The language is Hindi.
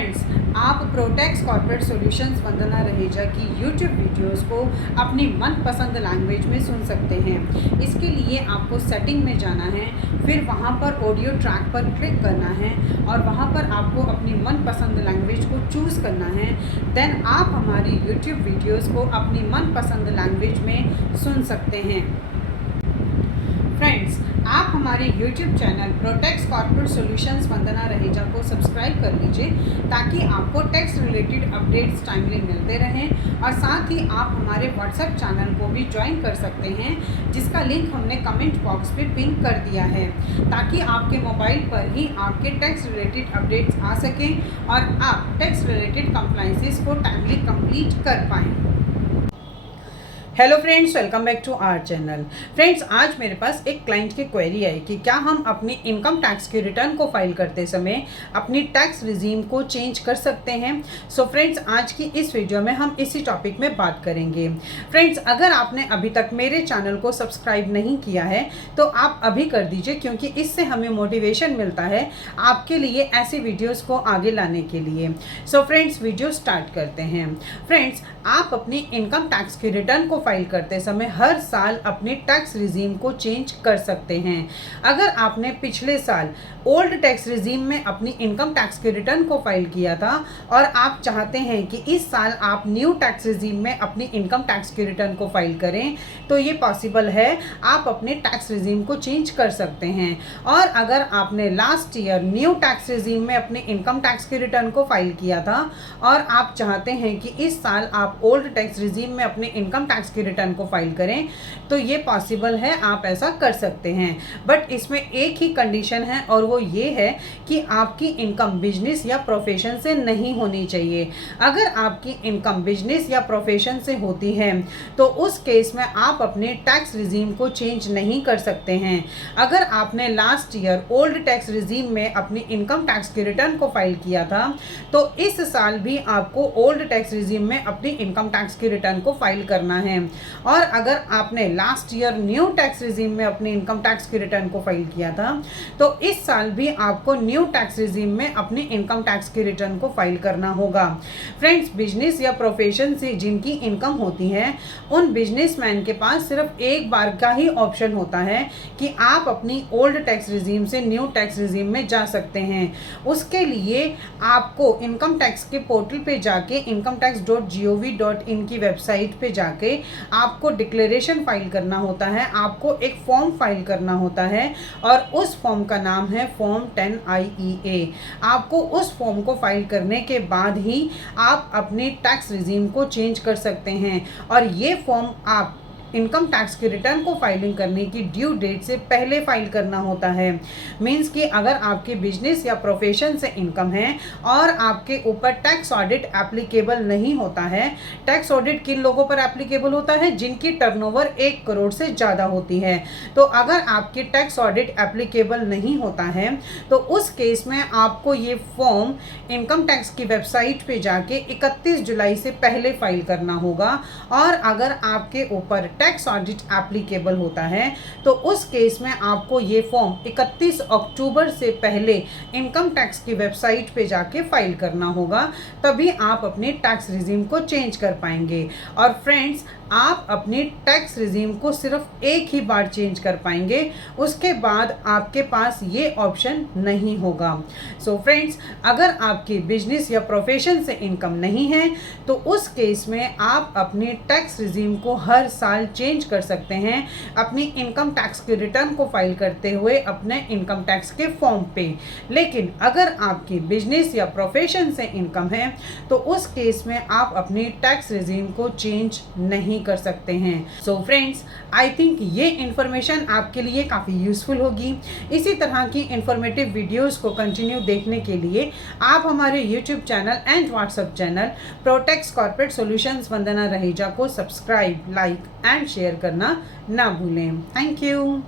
फ्रेंड्स, आप प्रोटेक्स कॉर्पोरेट सॉल्यूशंस वंदना रहेजा की यूट्यूब वीडियोस को अपनी मनपसंद लैंग्वेज में सुन सकते हैं। इसके लिए आपको सेटिंग में जाना है, फिर वहां पर ऑडियो ट्रैक पर क्लिक करना है और वहां पर आपको अपनी मनपसंद लैंग्वेज को चूज़ करना है। देन आप हमारी यूट्यूब वीडियोस को अपनी मनपसंद लैंग्वेज में सुन सकते हैं। फ्रेंड्स, आप हमारे YouTube channel Protex corporate solutions Vandana Raheja को सब्सक्राइब कर लीजिए ताकि आपको टैक्स रिलेटेड अपडेट्स टाइमली मिलते रहें और साथ ही आप हमारे व्हाट्सएप चैनल को भी ज्वाइन कर सकते हैं, जिसका लिंक हमने कमेंट बॉक्स पे पिन कर दिया है ताकि आपके मोबाइल पर ही आपके टैक्स रिलेटेड अपडेट्स आ सकें और आप टैक्स रिलेटेड कंप्लाइंसेस को टाइमली कंप्लीट कर पाएँ। Hello friends, welcome back to our channel. Friends, आज मेरे पास एक क्लाइंट की क्वेरी आई कि क्या हम अपनी इनकम टैक्स की रिटर्न को फाइल करते समय अपनी टैक्स रिजीम को चेंज कर सकते हैं। सो फ्रेंड्स, आज की इस वीडियो में हम इसी टॉपिक में बात करेंगे। फ्रेंड्स, अगर आपने अभी तक मेरे चैनल को सब्सक्राइब नहीं किया है तो आप अभी कर दीजिए, क्योंकि इससे हमें मोटिवेशन मिलता है आपके लिए ऐसी वीडियोज़ को आगे लाने के लिए। सो फ्रेंड्स, वीडियो स्टार्ट करते हैं। फ्रेंड्स, आप अपनी इनकम टैक्स की रिटर्न को फाइल करते समय हर साल अपनी टैक्स रिजीम को चेंज कर सकते हैं। अगर आपने पिछले साल ओल्ड टैक्स रिजीम में अपनी इनकम टैक्स की रिटर्न को फाइल किया था और आप चाहते हैं कि इस साल आप न्यू टैक्स रिजीम में अपनी इनकम टैक्स की रिटर्न को फाइल करें, तो ये पॉसिबल है। आप अपने टैक्स रिजीम को चेंज कर सकते हैं। और अगर आपने last year new tax regime में अपनी इनकम टैक्स की रिटर्न को फाइल किया था और आप चाहते हैं कि इस साल आप ओल्ड टैक्स रिजीम में अपने इनकम टैक्स की रिटर्न को फाइल करें, तो ये पॉसिबल है, आप ऐसा कर सकते हैं। बट इसमें एक ही कंडीशन है और वो ये है कि आपकी इनकम बिजनेस या प्रोफेशन से नहीं होनी चाहिए। अगर आपकी इनकम बिजनेस या प्रोफेशन से होती है तो उस केस में आप अपने टैक्स रिजीम को चेंज नहीं कर सकते हैं। अगर आपने last year old tax regime में अपनी इनकम टैक्स की रिटर्न को फाइल किया था तो इस साल भी आपको ओल्ड टैक्स रिजीम में अपनी इनकम टैक्स की रिटर्न को फाइल करना है। और अगर आपने last year new tax regime में अपनी इनकम टैक्स की रिटर्न को फाइल किया था तो इस साल भी आपको न्यू टैक्स रिजीम में अपनी इनकम टैक्स की रिटर्न को फाइल करना होगा। फ्रेंड्स, बिजनेस या प्रोफेशन से जिनकी इनकम होती है उन बिजनेसमैन के पास सिर्फ एक बार का ही ऑप्शन होता है कि आप अपनी ओल्ड टैक्स रिजीम से न्यू टैक्स रिजीम में जा सकते हैं। उसके लिए आपको इनकम टैक्स के पोर्टल पे जाके incometax.gov.in की वेबसाइट पे जाके आपको डिक्लेरेशन फाइल करना होता है, आपको एक फॉर्म फाइल करना होता है और उस फॉर्म का नाम है फॉर्म 10IEA। आपको उस फॉर्म को फाइल करने के बाद ही आप अपने टैक्स रिजीम को चेंज कर सकते हैं और ये फॉर्म आप इनकम टैक्स की रिटर्न को फाइलिंग करने की ड्यू डेट से पहले फाइल करना होता है। मींस कि अगर आपके बिजनेस या प्रोफेशन से इनकम है और आपके ऊपर टैक्स ऑडिट एप्लीकेबल नहीं होता है। टैक्स ऑडिट किन लोगों पर एप्लीकेबल होता है? जिनकी टर्नओवर 1 करोड़ से ज़्यादा होती है। तो अगर आपकी टैक्स ऑडिट एप्लीकेबल नहीं होता है तो उस केस में आपको ये फॉर्म इनकम टैक्स की वेबसाइट पे जाके 31 जुलाई से पहले फाइल करना होगा। और अगर आपके ऊपर टैक्स ऑडिट एप्लीकेबल होता है तो उस केस में आपको ये फॉर्म 31 अक्टूबर से पहले इनकम टैक्स की वेबसाइट पे जाके फाइल करना होगा, तभी आप अपने टैक्स रिजीम को चेंज कर पाएंगे। और फ्रेंड्स, आप अपनी टैक्स रिजीम को सिर्फ एक ही बार चेंज कर पाएंगे, उसके बाद आपके पास ये ऑप्शन नहीं होगा। सो फ्रेंड्स, अगर आपकी बिजनेस या प्रोफेशन से इनकम नहीं है तो उस केस में आप अपनी टैक्स रिजीम को हर साल चेंज कर सकते हैं अपनी इनकम टैक्स की रिटर्न को फाइल करते हुए अपने इनकम टैक्स के फॉर्म पे। लेकिन अगर आपकी बिजनेस या प्रोफेशन से इनकम है तो उस केस में आप अपनी टैक्स रिजीम को चेंज नहीं कर सकते हैं। सो फ्रेंड्स, आई थिंक ये इन्फॉर्मेशन आपके लिए काफ़ी यूजफुल होगी। इसी तरह की इंफॉर्मेटिव वीडियोस को कंटिन्यू देखने के लिए आप हमारे YouTube channel and WhatsApp channel Protex corporate solutions Vandana Raheja को सब्सक्राइब, लाइक एंड शेयर करना ना भूलें। Thank you.